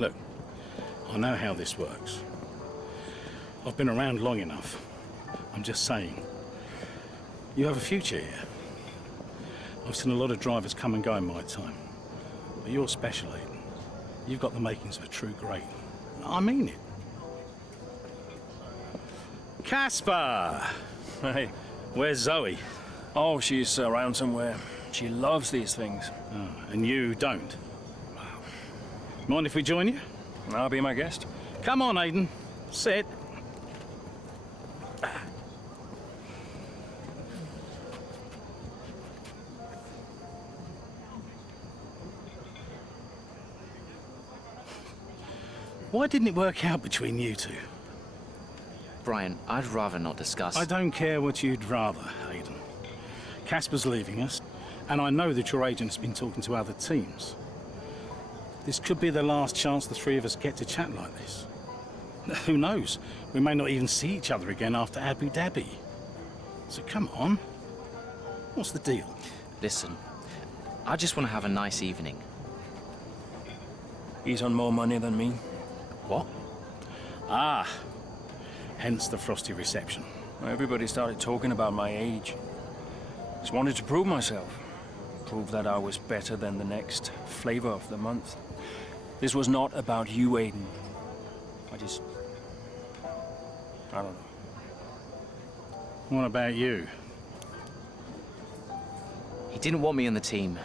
Look, I know how this works. I've been around long enough. I'm just saying, you have a future here. I've seen a lot of drivers come and go in my time. But you're special, Aiden. You've got the makings of a true great. I mean it. Casper! Hey. Where's Zoe? Oh, she's around somewhere. She loves these things. Oh, and you don't? Mind if we join you? I'll be my guest. Come on, Aiden. Sit. Why didn't it work out between you two? Brian, I'd rather not discuss. I don't care what you'd rather, Aiden. Casper's leaving us, and I know that your agent's been talking to other teams. This could be the last chance the three of us get to chat like this. Who knows? We may not even see each other again after Abu Dhabi. So come on. What's the deal? Listen, I just want to have a nice evening. He's on more money than me. What? Ah. Hence the frosty reception. Everybody started talking about my age. Just wanted to prove myself. Prove that I was better than the next flavor of the month. This was not about you, Aiden. I don't know. What about you? He didn't want me on the team.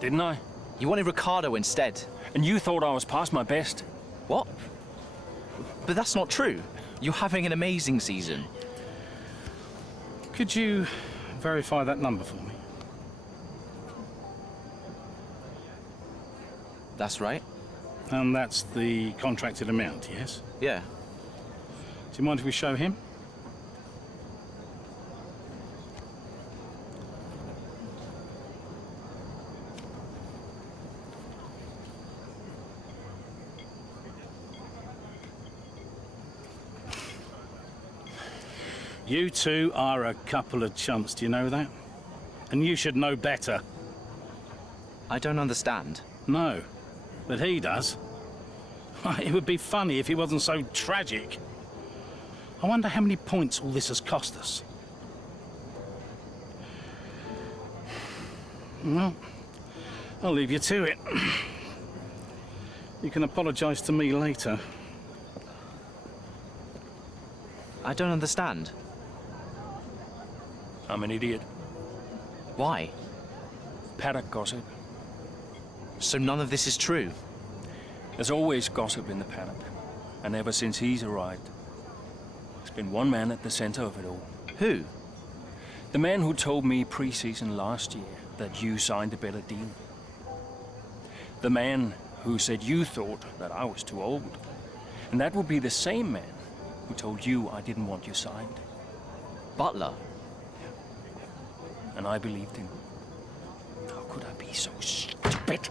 Didn't I? He wanted Ricardo instead. And you thought I was past my best? What? But that's not true. You're having an amazing season. Could you verify that number for me? That's right. And that's the contracted amount, yes? Yeah. Do you mind if we show him? You two are a couple of chumps, do you know that? And you should know better. I don't understand. No, but he does. It would be funny if he wasn't so tragic. I wonder how many points all this has cost us. Well, I'll leave you to it. You can apologize to me later. I don't understand. I'm an idiot. Why? Paddock gossip. So none of this is true? There's always gossip in the paddock. And ever since he's arrived, there's been one man at the center of it all. Who? The man who told me pre-season last year that you signed a better deal. The man who said you thought that I was too old. And that would be the same man who told you I didn't want you signed. Butler? And I believed him. How could I be so stupid?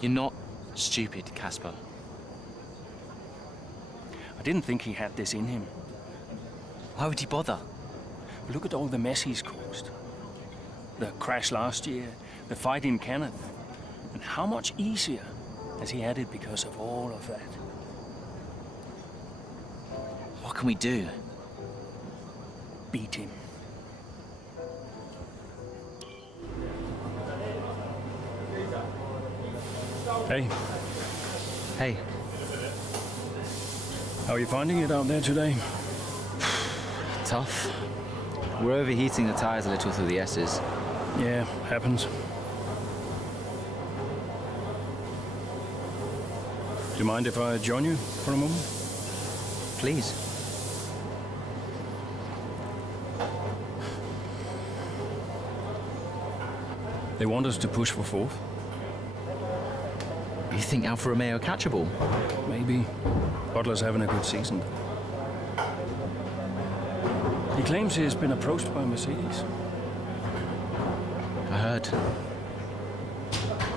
You're not stupid, Casper. I didn't think he had this in him. Why would he bother? Look at all the mess he's caused. The crash last year, the fight in Kenneth. And how much easier has he had it because of all of that? What can we do? Beat him. Hey. Hey. How are you finding it out there today? Tough. We're overheating the tires a little through the S's. Yeah, happens. Do you mind if I join you for a moment? Please. They want us to push for fourth. You think Alfa Romeo are catchable? Maybe. Butler's having a good season. He claims he has been approached by Mercedes. I heard.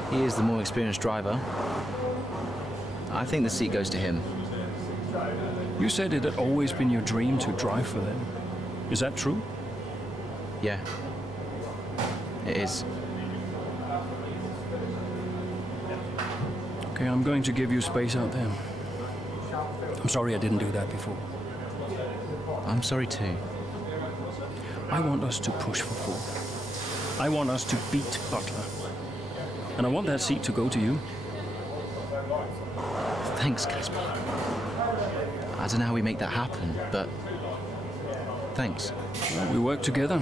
He is the more experienced driver. I think the seat goes to him. You said it had always been your dream to drive for them. Is that true? Yeah. It is. Okay, I'm going to give you space out there. I'm sorry I didn't do that before. I'm sorry too. I want us to push for 4. I want us to beat Butler. And I want that seat to go to you. Thanks, Casper. I don't know how we make that happen, but thanks. Well, we work together.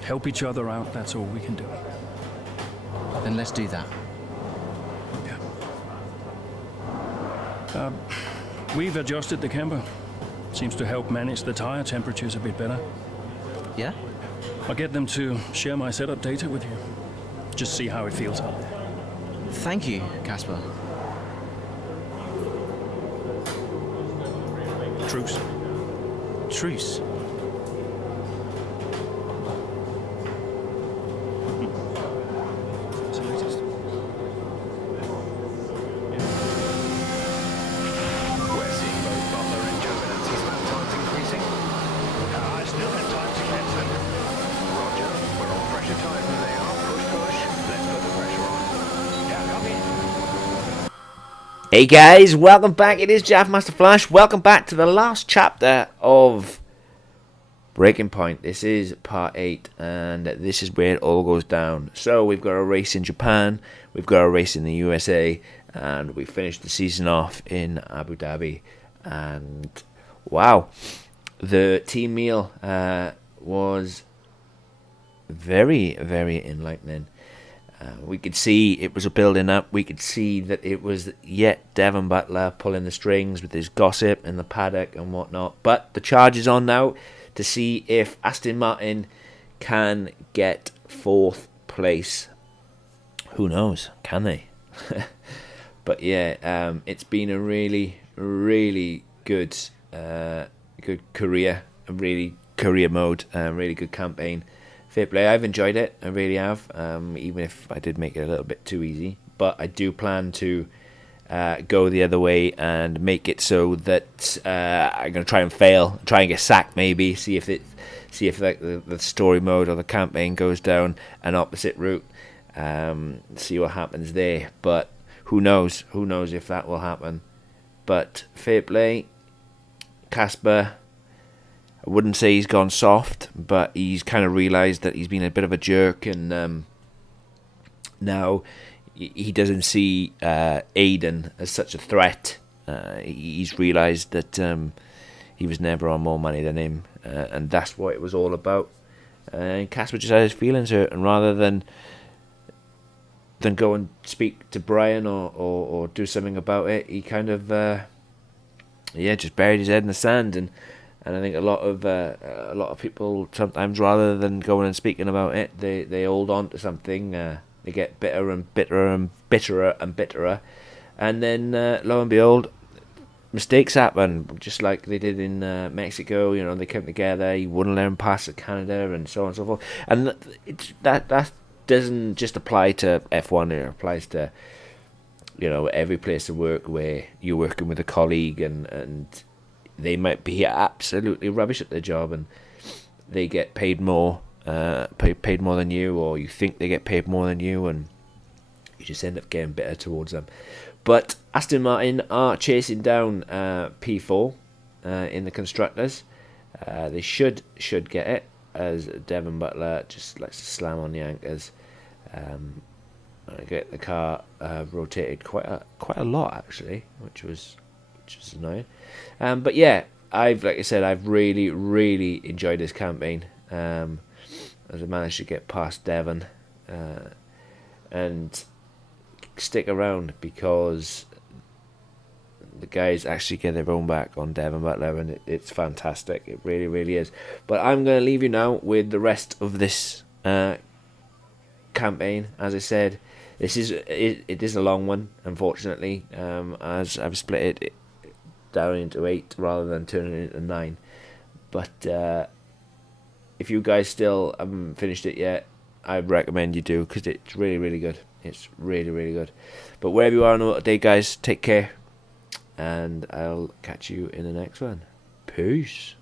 Help each other out, that's all we can do. Then let's do that. Yeah. We've adjusted the camber. Seems to help manage the tire temperatures a bit better. Yeah? I'll get them to share my setup data with you. Just see how it feels out there. Thank you, Casper. Truce. Truce. Hey guys, welcome back. It is Jav Master Flash. Welcome back to the last chapter of Breaking Point. This is part 8, and this is where it all goes down. So we've got a race in Japan, we've got a race in the USA, and we finished the season off in Abu Dhabi. And wow, the team meal was very, very enlightening. We could see it was a building up. We could see that it was yet Devon Butler pulling the strings with his gossip in the paddock and whatnot. But the charge is on now to see if Aston Martin can get 4th place. Who knows? Can they? But yeah, it's been a really, really good career. A really career mode. Really good campaign. Fair play, I've enjoyed it, I really have, even if I did make it a little bit too easy. But I do plan to go the other way and make it so that I'm going to try and fail, try and get sacked maybe, see if like the story mode or the campaign goes down an opposite route, see what happens there. But who knows if that will happen. But fair play, Casper. I wouldn't say he's gone soft, but he's kind of realised that he's been a bit of a jerk, and now he doesn't see Aiden as such a threat. He's realised that he was never on more money than him, and that's what it was all about. And Casper just had his feelings hurt, and rather than go and speak to Brian or do something about it, he kind of just buried his head in the sand. And I think a lot of people sometimes, rather than going and speaking about it, they hold on to something. They get bitter and bitterer and bitterer and bitterer, and then lo and behold, mistakes happen, just like they did in Mexico. You know, they came together. He wouldn't let him pass at Canada, and so on and so forth. And that doesn't just apply to F1. It applies to, you know, every place of work where you're working with a colleague and they might be absolutely rubbish at their job, and they get paid more, paid more than you, or you think they get paid more than you, and you just end up getting bitter towards them. But Aston Martin are chasing down P4 in the constructors. They should get it, as Devon Butler just likes to slam on the anchors. Get the car rotated quite a lot actually, which was annoying. But yeah, I've really, really enjoyed this campaign. As I managed to get past Devon and stick around, because the guys actually get their own back on Devon Butler, and it's fantastic. It really, really is. But I'm going to leave you now with the rest of this campaign. As I said, it is a long one, unfortunately, as I've split it down into 8 rather than turning it into 9. But if you guys still haven't finished it yet, I recommend you do, because it's really, really good. It's really, really good. But wherever you are on the day, guys, take care, and I'll catch you in the next one. Peace.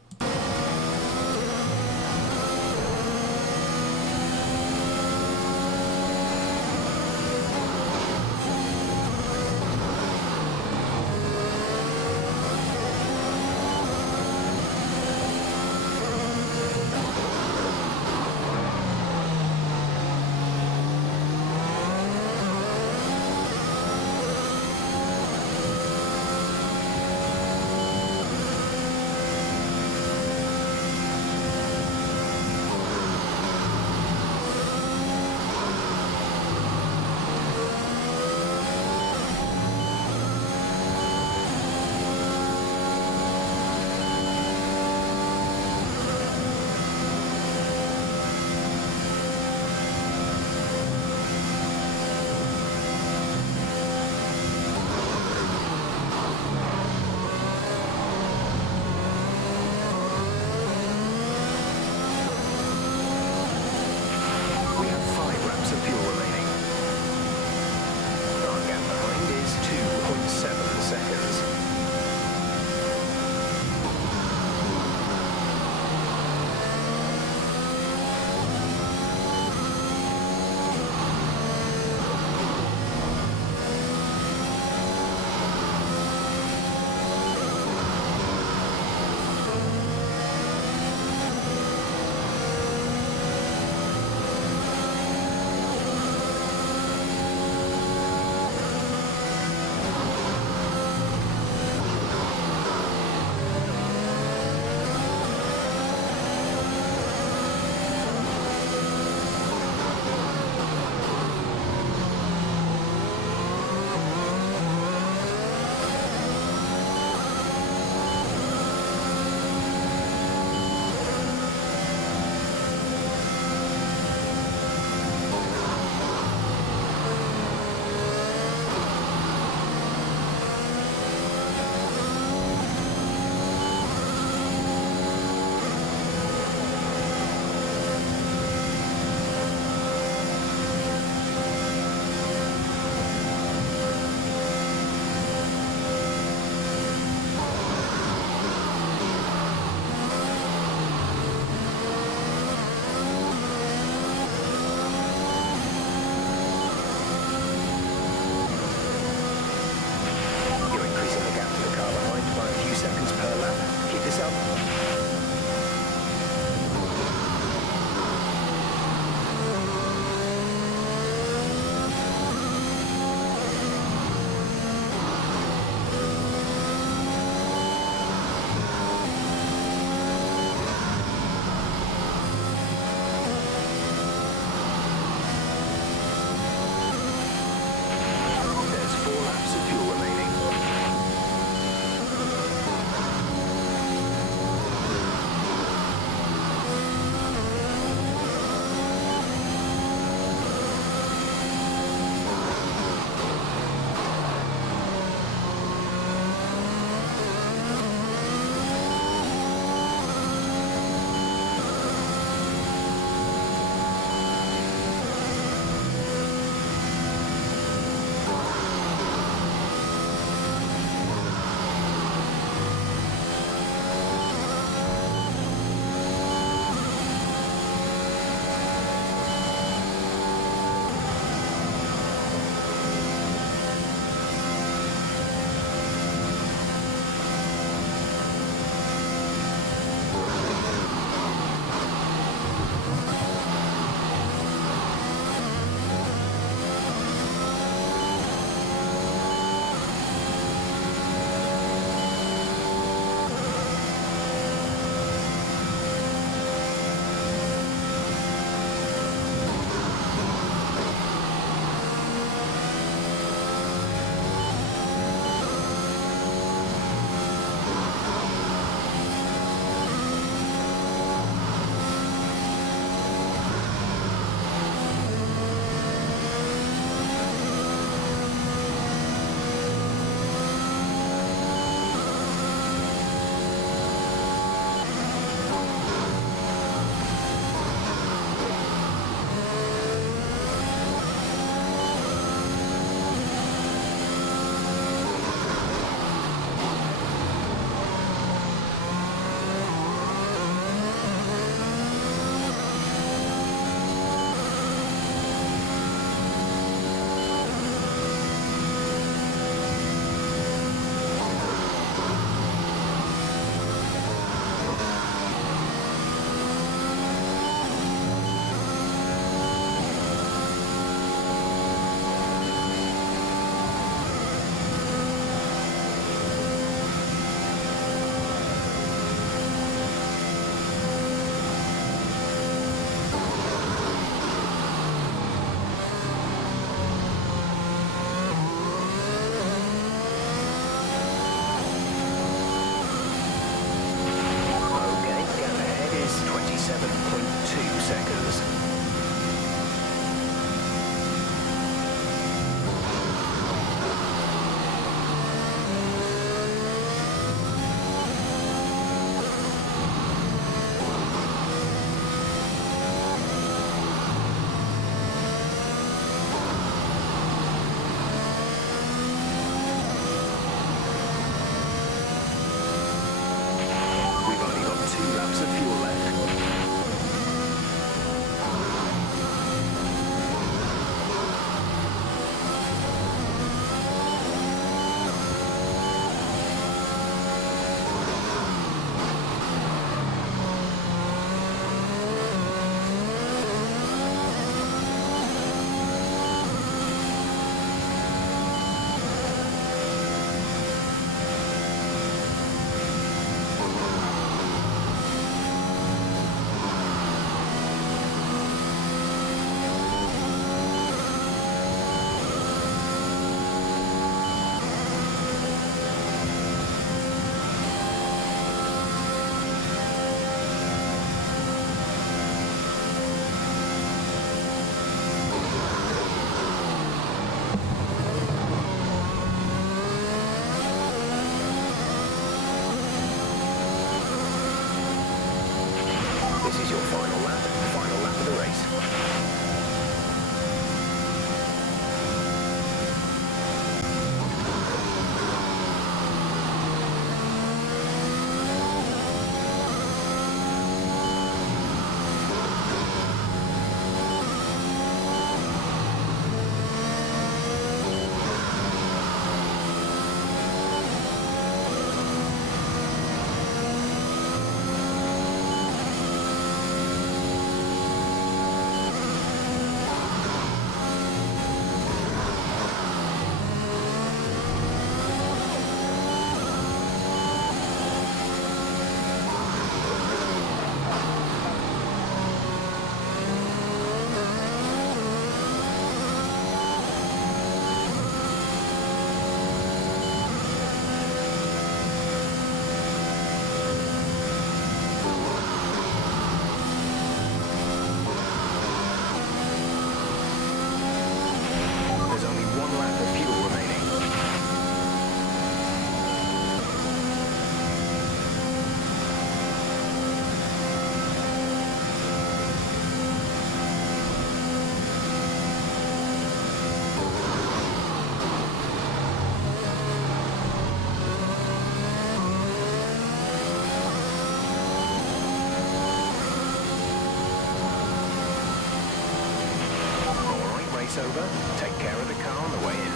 race over, take care of the car on the way in.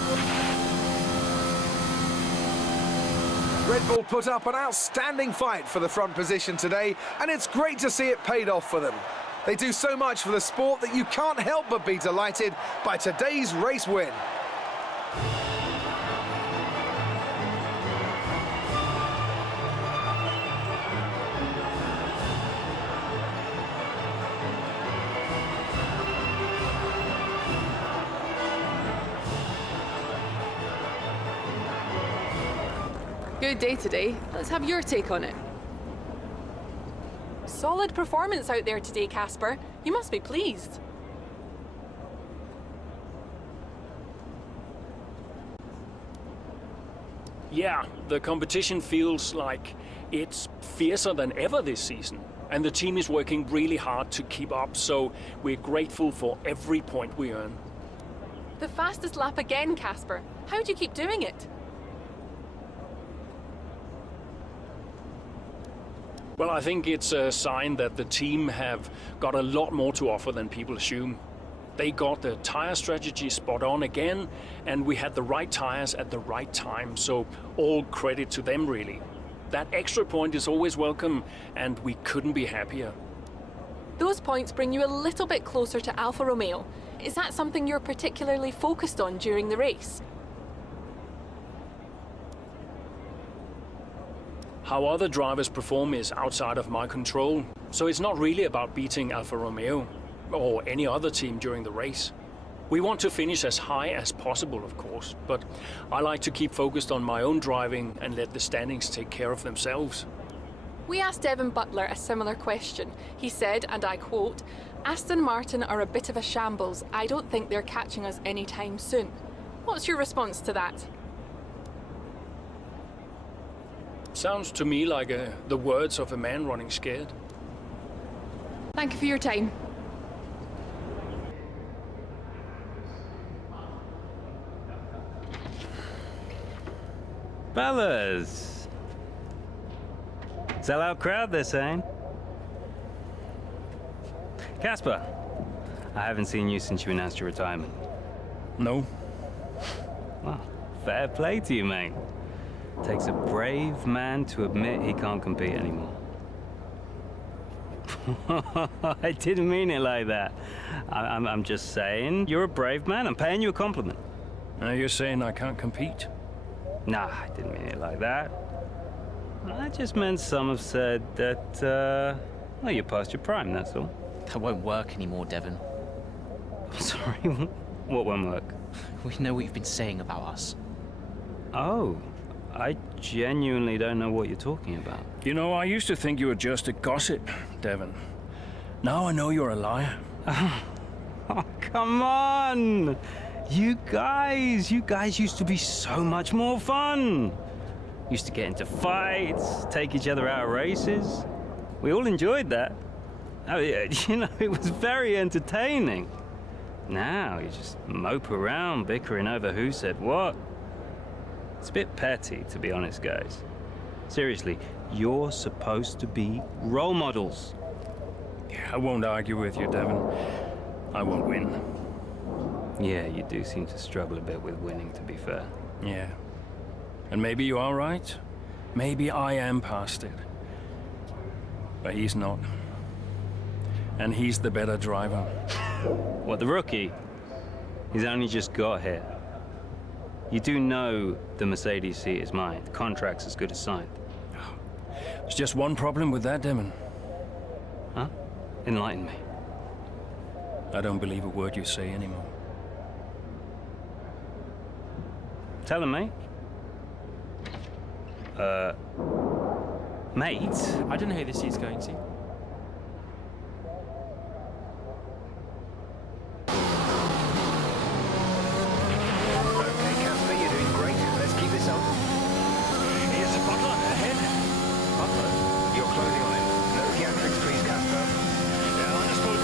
Red Bull put up an outstanding fight for the front position today, and it's great to see it paid off for them. They do so much for the sport that you can't help but be delighted by today's race win. Good day today. Let's have your take on it. Solid performance out there today, Casper. You must be pleased. Yeah, the competition feels like it's fiercer than ever this season. And the team is working really hard to keep up, so we're grateful for every point we earn. The fastest lap again, Casper. How do you keep doing it? Well, I think it's a sign that the team have got a lot more to offer than people assume. They got the tire strategy spot on again, and we had the right tires at the right time, so all credit to them, really. That extra point is always welcome, and we couldn't be happier. Those points bring you a little bit closer to Alfa Romeo. Is that something you're particularly focused on during the race? How other drivers perform is outside of my control, so it's not really about beating Alfa Romeo or any other team during the race. We want to finish as high as possible, of course, but I like to keep focused on my own driving and let the standings take care of themselves. We asked Devin Butler a similar question. He said, and I quote, "Aston Martin are a bit of a shambles. I don't think they're catching us anytime soon." What's your response to that? Sounds to me like the words of a man running scared. Thank you for your time. Fellas! Sell-out crowd, they're saying. Casper, I haven't seen you since you announced your retirement. No? Well, fair play to you, mate. Takes a brave man to admit he can't compete anymore. I didn't mean it like that. I'm just saying, you're a brave man. I'm paying you a compliment. Now you're saying I can't compete? Nah, I didn't mean it like that. I just meant some have said that, well, you're past your prime, that's all. That won't work anymore, Devon. Sorry, what won't work? We know what you've been saying about us. Oh, I genuinely don't know what you're talking about. You know, I used to think you were just a gossip, Devon. Now I know you're a liar. Oh, come on! You guys used to be so much more fun. Used to get into fights, take each other out of races. We all enjoyed that. Oh, yeah, you know, it was very entertaining. Now you just mope around bickering over who said what. It's a bit petty, to be honest, guys. Seriously, you're supposed to be role models. Yeah, I won't argue with you, Devon. I won't win. Yeah, you do seem to struggle a bit with winning, to be fair. Yeah. And maybe you are right. Maybe I am past it. But he's not. And he's the better driver. What, the rookie? He's only just got here. You do know the Mercedes seat is mine. The contract's as good as signed. There's just one problem with that, Devon. Huh? Enlighten me. I don't believe a word you say anymore. Tell him, mate. Mate? I don't know who this seat's going to. Okay, Casper, you're doing great. Let's keep this up. Here's Butler ahead. Butler, you're closing on him. No theatrics, please, Casper. Yeah, understood.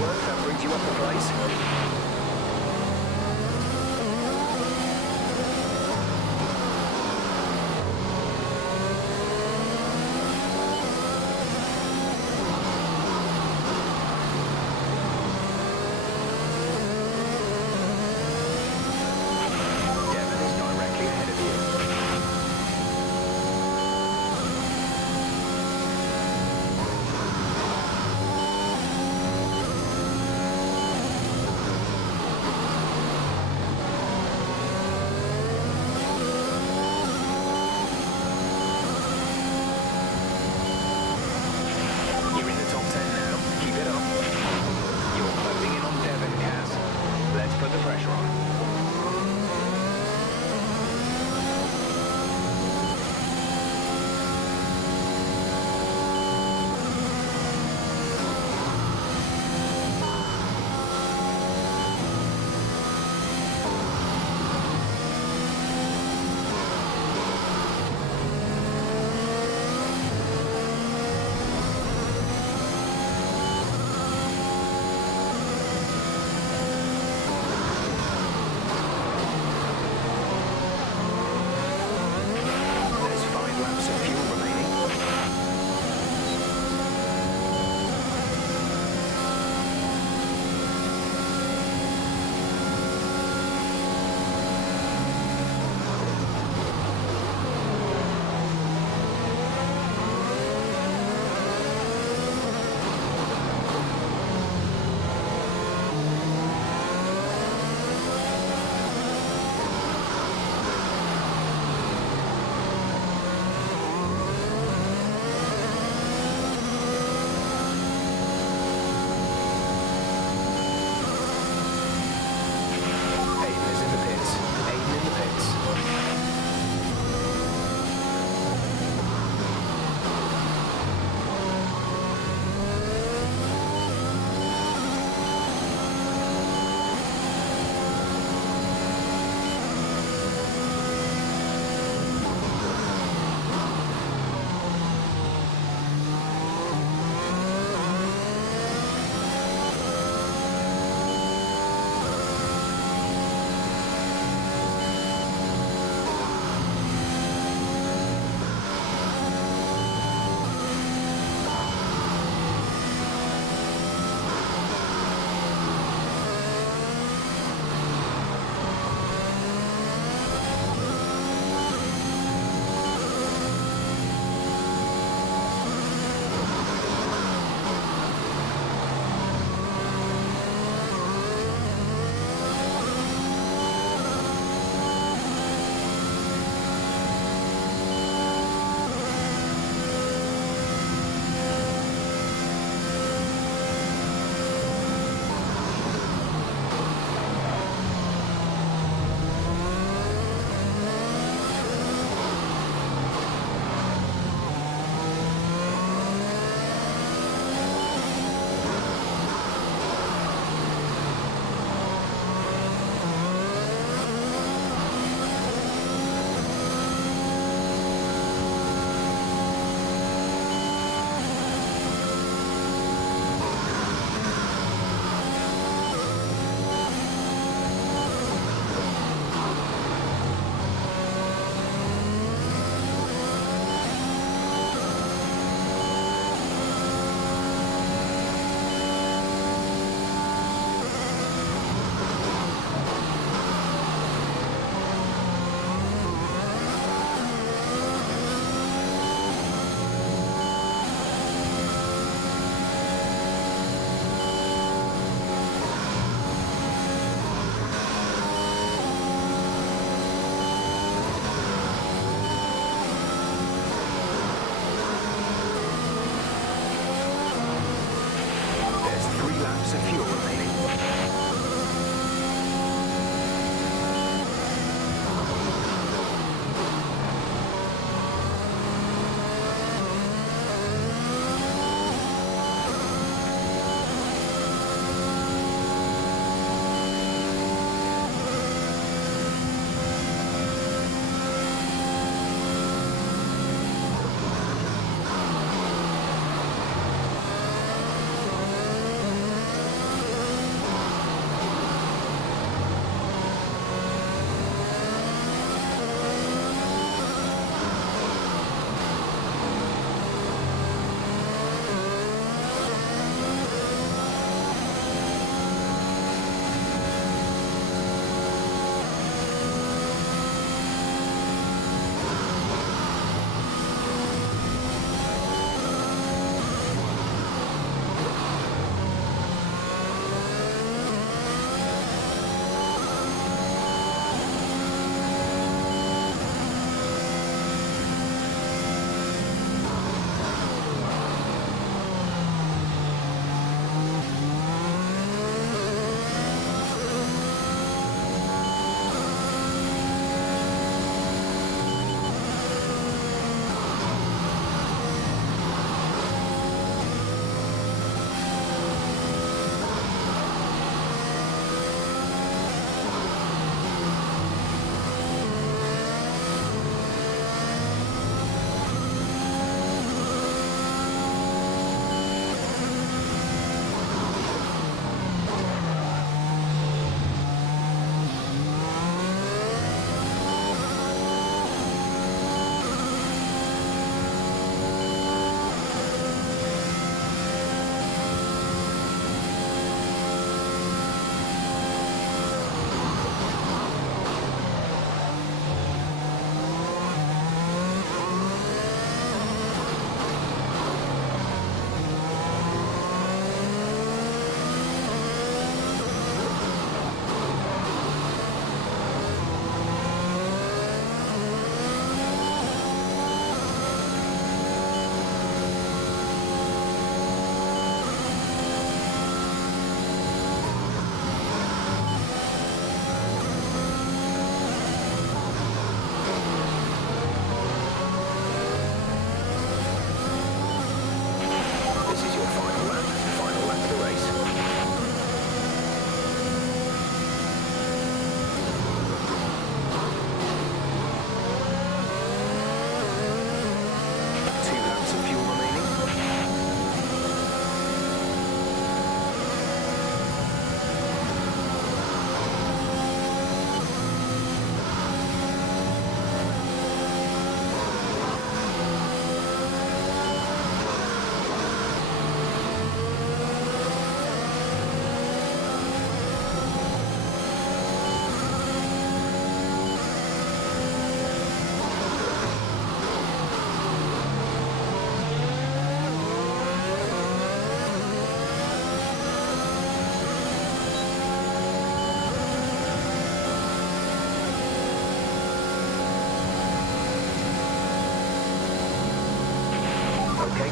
work, that brings you up a place. Devon is directly ahead of you.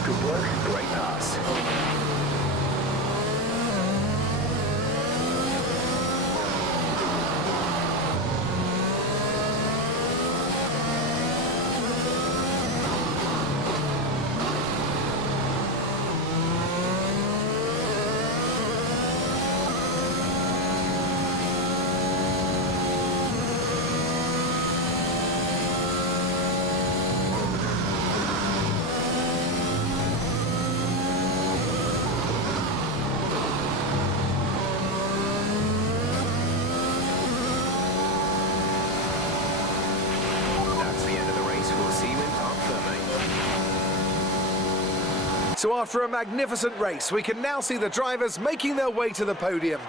Good work, great pass. So after a magnificent race, we can now see the drivers making their way to the podium.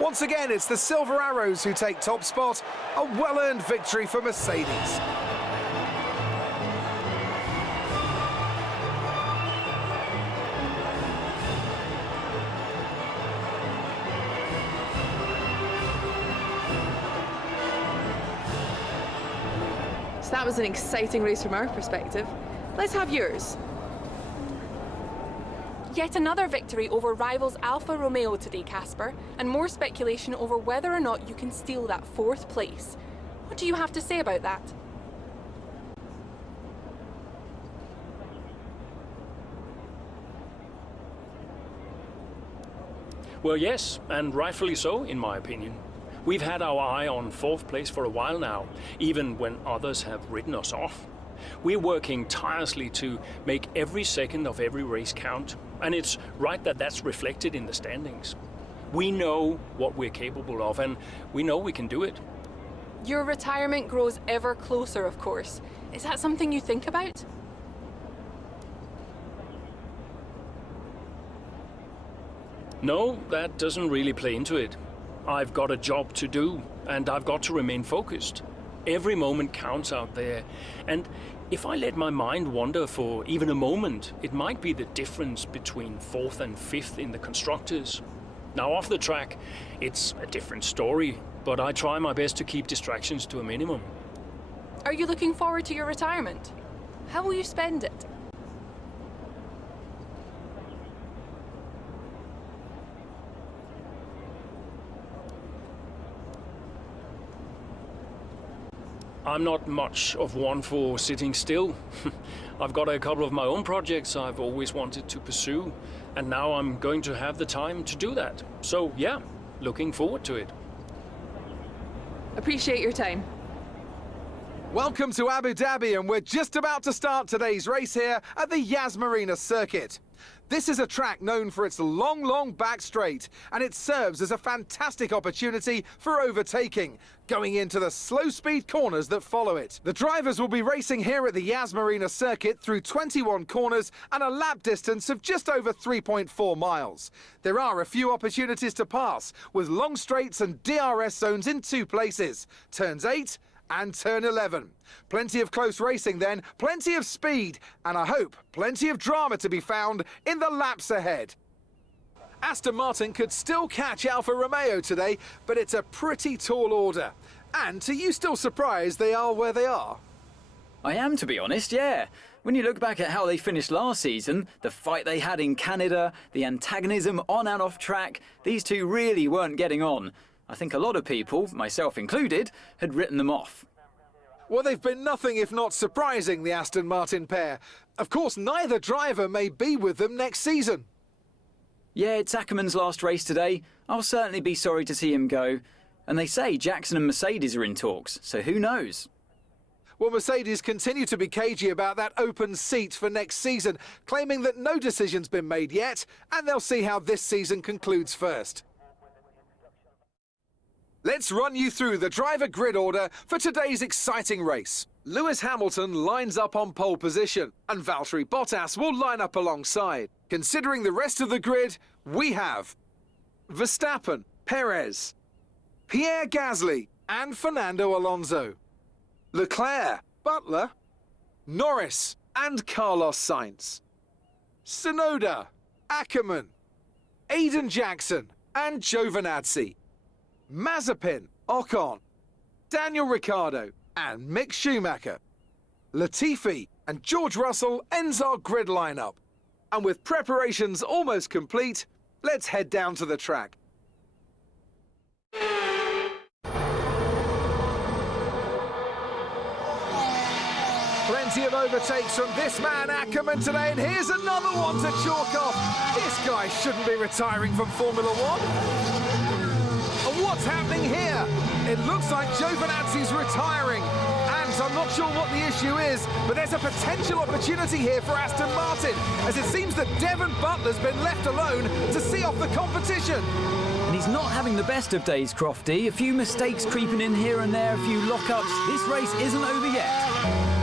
Once again, it's the Silver Arrows who take top spot, a well-earned victory for Mercedes. So that was an exciting race from our perspective. Let's have yours. Yet another victory over rivals Alfa Romeo today, Casper, and more speculation over whether or not you can steal that 4th place. What do you have to say about that? Well, yes, and rightfully so, in my opinion. We've had our eye on 4th place for a while now, even when others have written us off. We're working tirelessly to make every second of every race count, and it's right that that's reflected in the standings. We know what we're capable of, and we know we can do it. Your retirement grows ever closer, of course. Is that something you think about? No, that doesn't really play into it. I've got a job to do, and I've got to remain focused. Every moment counts out there, and if I let my mind wander for even a moment, it might be the difference between 4th and 5th in the constructors. Now off the track, it's a different story, but I try my best to keep distractions to a minimum. Are you looking forward to your retirement? How will you spend it? I'm not much of one for sitting still. I've got a couple of my own projects I've always wanted to pursue, and now I'm going to have the time to do that. So yeah, looking forward to it. Appreciate your time. Welcome to Abu Dhabi, and we're just about to start today's race here at the Yas Marina circuit. This is a track known for its long back straight, and it serves as a fantastic opportunity for overtaking, going into the slow-speed corners that follow it. The drivers will be racing here at the Yas Marina circuit through 21 corners and a lap distance of just over 3.4 miles. There are a few opportunities to pass, with long straights and DRS zones in 2 places, turns 8 and turn 11. Plenty of close racing then, plenty of speed, and I hope plenty of drama to be found in the laps ahead. Aston Martin could still catch Alfa Romeo today, but it's a pretty tall order. And are you still surprised they are where they are? I am, to be honest, yeah. When you look back at how they finished last season, the fight they had in Canada, the antagonism on and off track, these two really weren't getting on. I think a lot of people, myself included, had written them off. Well, they've been nothing if not surprising, the Aston Martin pair. Of course, neither driver may be with them next season. Yeah, it's Ackerman's last race today. I'll certainly be sorry to see him go. And they say Jackson and Mercedes are in talks, so who knows? Well, Mercedes continue to be cagey about that open seat for next season, claiming that no decision's been made yet, and they'll see how this season concludes first. Let's run you through the driver grid order for today's exciting race. Lewis Hamilton lines up on pole position, and Valtteri Bottas will line up alongside. Considering the rest of the grid, we have Verstappen, Perez, Pierre Gasly, and Fernando Alonso. Leclerc, Butler, Norris, and Carlos Sainz. Tsunoda, Ackerman, Aiden Jackson, and Giovinazzi. Mazepin, Ocon, Daniel Ricciardo, and Mick Schumacher. Latifi and George Russell ends our grid lineup. And with preparations almost complete, let's head down to the track. Plenty of overtakes from this man Ackerman today, and here's another one to chalk off. This guy shouldn't be retiring from Formula One. And what's happening here? It looks like Giovinazzi's retiring. And I'm not sure what the issue is, but there's a potential opportunity here for Aston Martin, as it seems that Devon Butler's been left alone to see off the competition. And he's not having the best of days, Crofty. A few mistakes creeping in here and there, a few lockups. This race isn't over yet.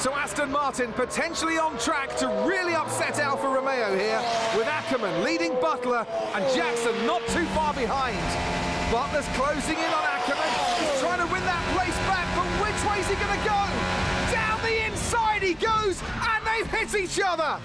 So Aston Martin potentially on track to really upset Alfa Romeo here, with Ackerman leading Butler and Jackson not too far behind. Butler's closing in on Ackerman. He's trying to win that place back, but which way's he going to go? Down the inside he goes, and they've hit each other.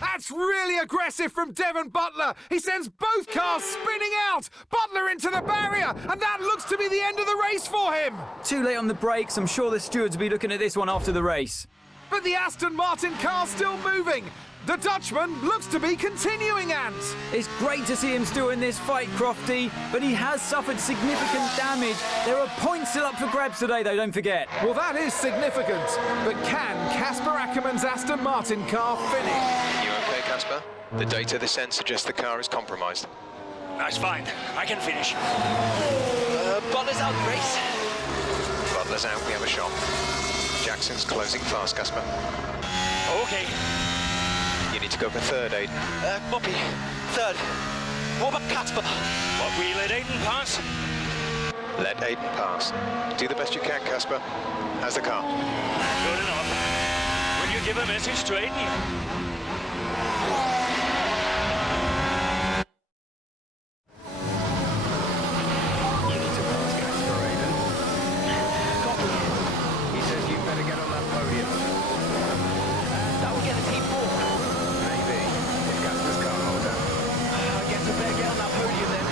That's really aggressive from Devon Butler. He sends both cars spinning out. Butler into the barrier, and that looks to be the end of the race for him. Too late on the brakes. I'm sure the stewards will be looking at this one after the race. But the Aston Martin car's still moving. The Dutchman looks to be continuing, Ant. It's great to see him still in this fight, Crofty, but he has suffered significant damage. There are points still up for grabs today, though, don't forget. Well, that is significant. But can Casper Ackerman's Aston Martin car finish? You okay, Casper? The data this end suggests the car is compromised. That's fine. I can finish. Butler's out the race. Butler's out, we have a shot. Jackson's closing fast, Casper. Okay. You need to go for third, Aiden. Moppy, third. What about Casper? What, we let Aiden pass? Let Aiden pass. Do the best you can, Casper. How's the car? Good enough. Will you give a message to Aiden? You need to pass Casper, Aiden. Copy. He says you better get on that podium. That will get the team four. Maybe. If Casper's car holds up. I guess I better get on that podium then.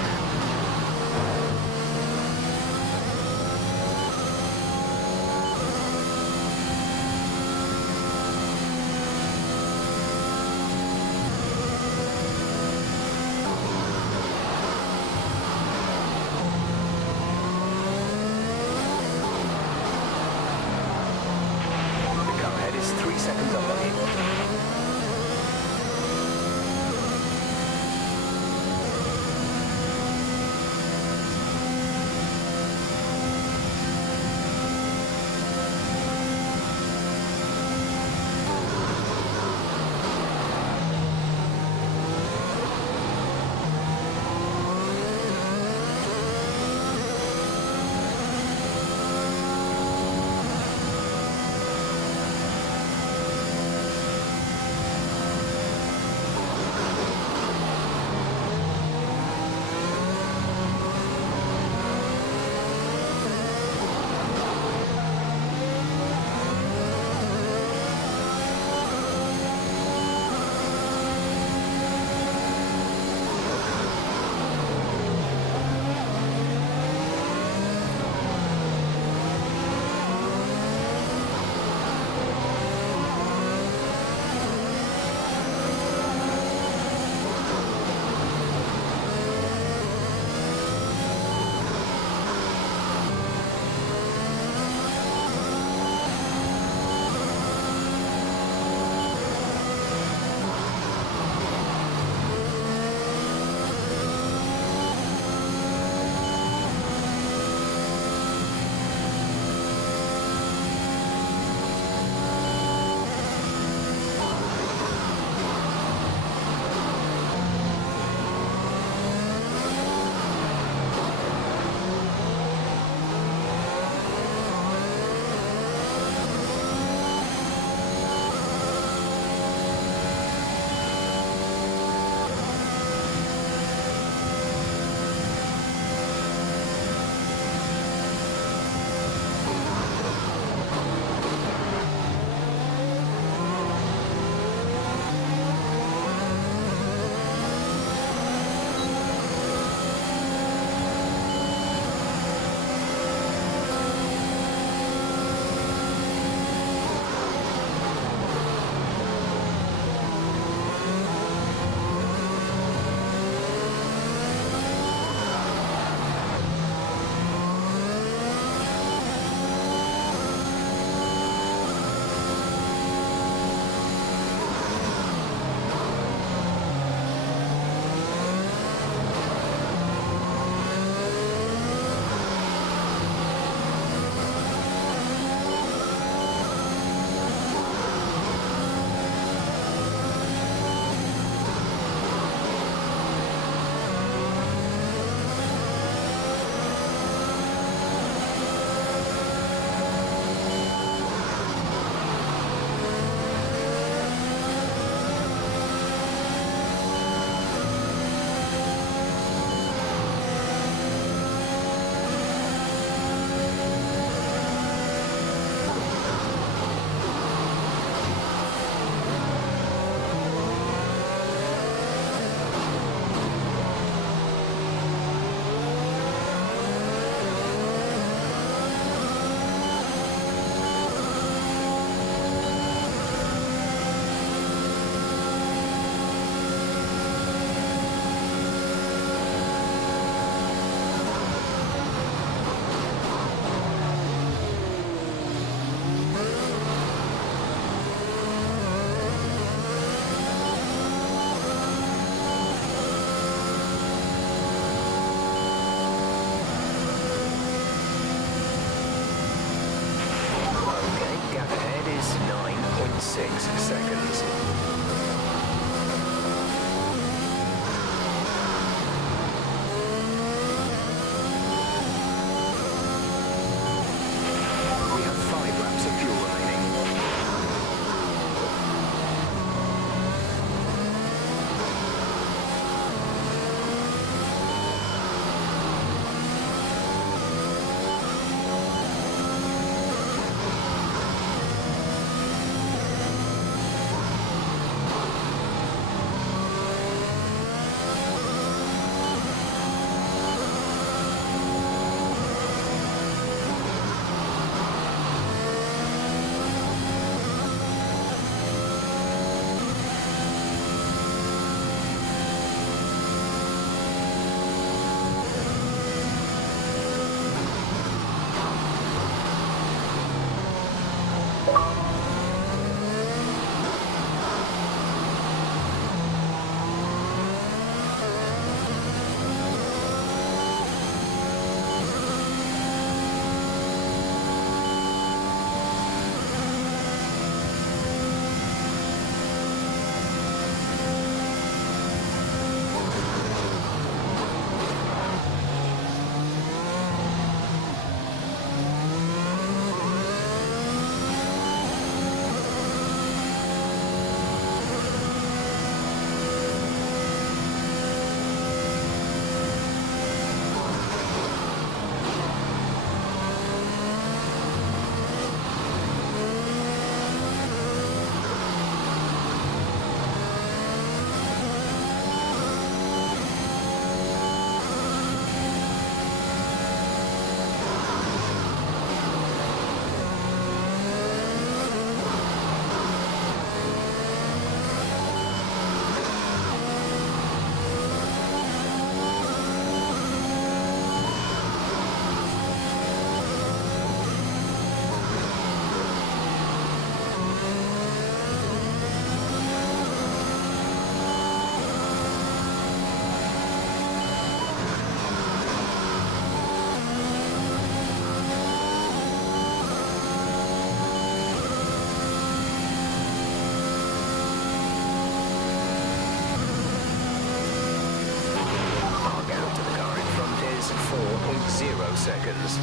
0 seconds.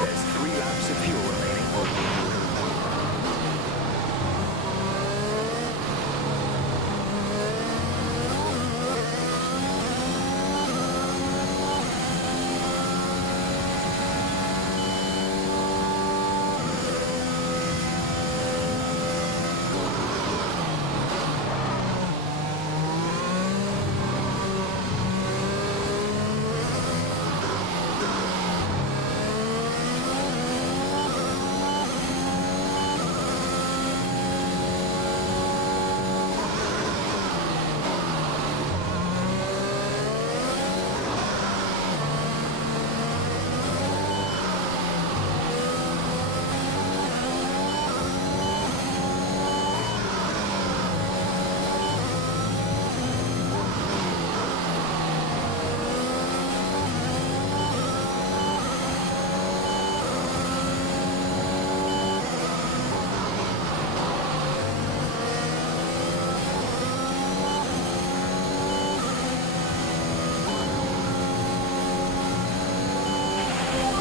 There's 3 laps of fuel remaining.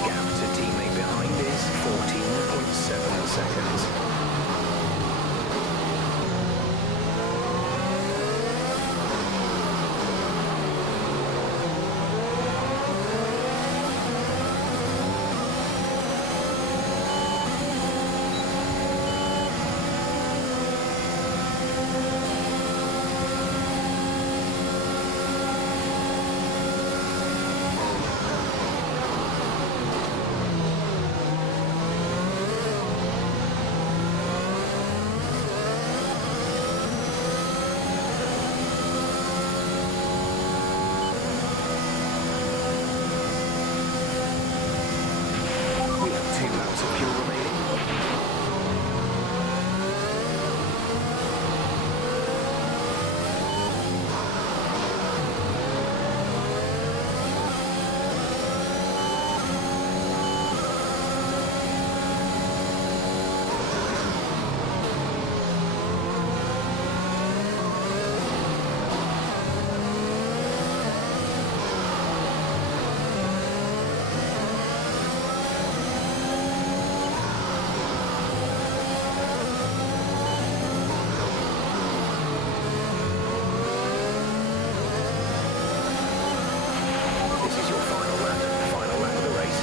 Gap to teammate behind is 14.7 seconds. We have 2 laps of fuel remaining. This is your final lap of the race.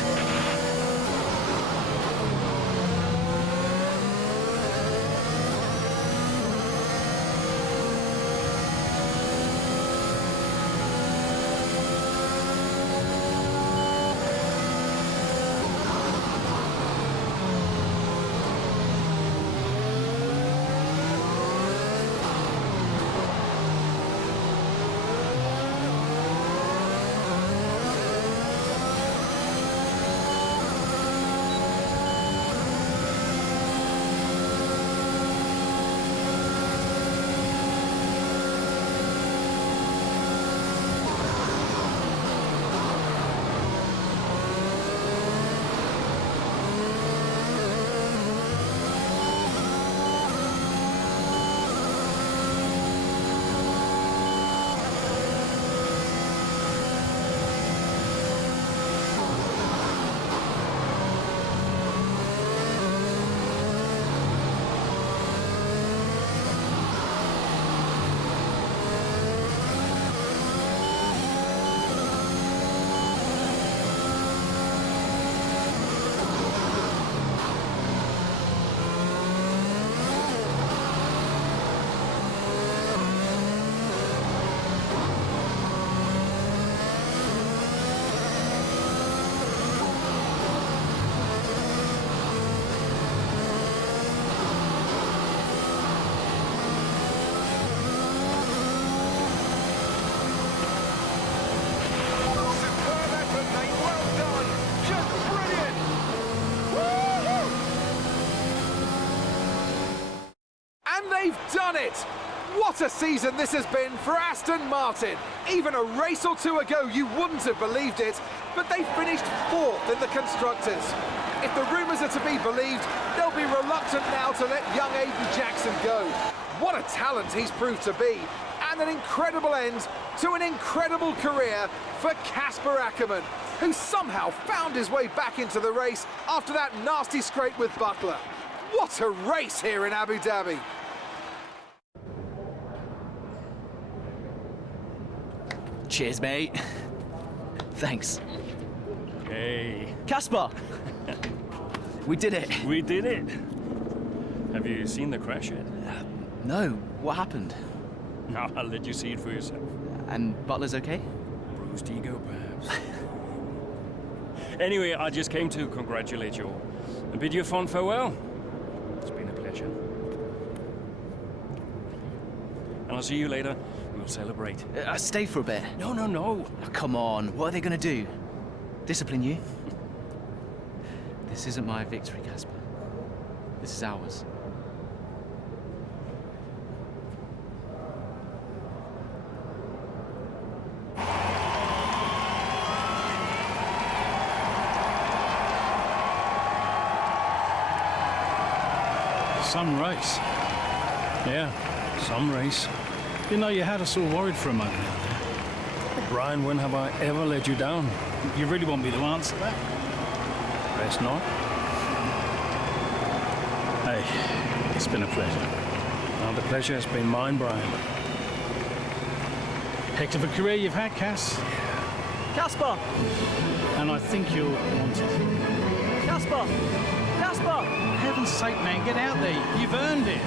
They've done it! What a season this has been for Aston Martin. Even a race or two ago, you wouldn't have believed it, but they finished 4th in the Constructors. If the rumours are to be believed, they'll be reluctant now to let young Aiden Jackson go. What a talent he's proved to be, and an incredible end to an incredible career for Casper Ackermann, who somehow found his way back into the race after that nasty scrape with Butler. What a race here in Abu Dhabi. Cheers, mate. Thanks. Hey. Casper! We did it. We did it. Have you seen the crash yet? No, what happened? No, I'll let you see it for yourself. And Butler's okay? Bruised ego, perhaps. Anyway, I just came to congratulate you all and bid you a fond farewell. It's been a pleasure. And I'll see you later. We'll celebrate. Stay for a bit. No, no, no. Oh, come on, what are they gonna do? Discipline you? This isn't my victory, Casper. This is ours. Some race. Yeah, some race. You know, you had us all worried for a moment out there. Brian, when have I ever let you down? You really want me to answer that? Best not. Hey, it's been a pleasure. Now, the pleasure has been mine, Brian. Heck of a career you've had, Cass. Casper! And I think you'll want it. Casper! Casper! For heaven's sake, man, get out there. You've earned it.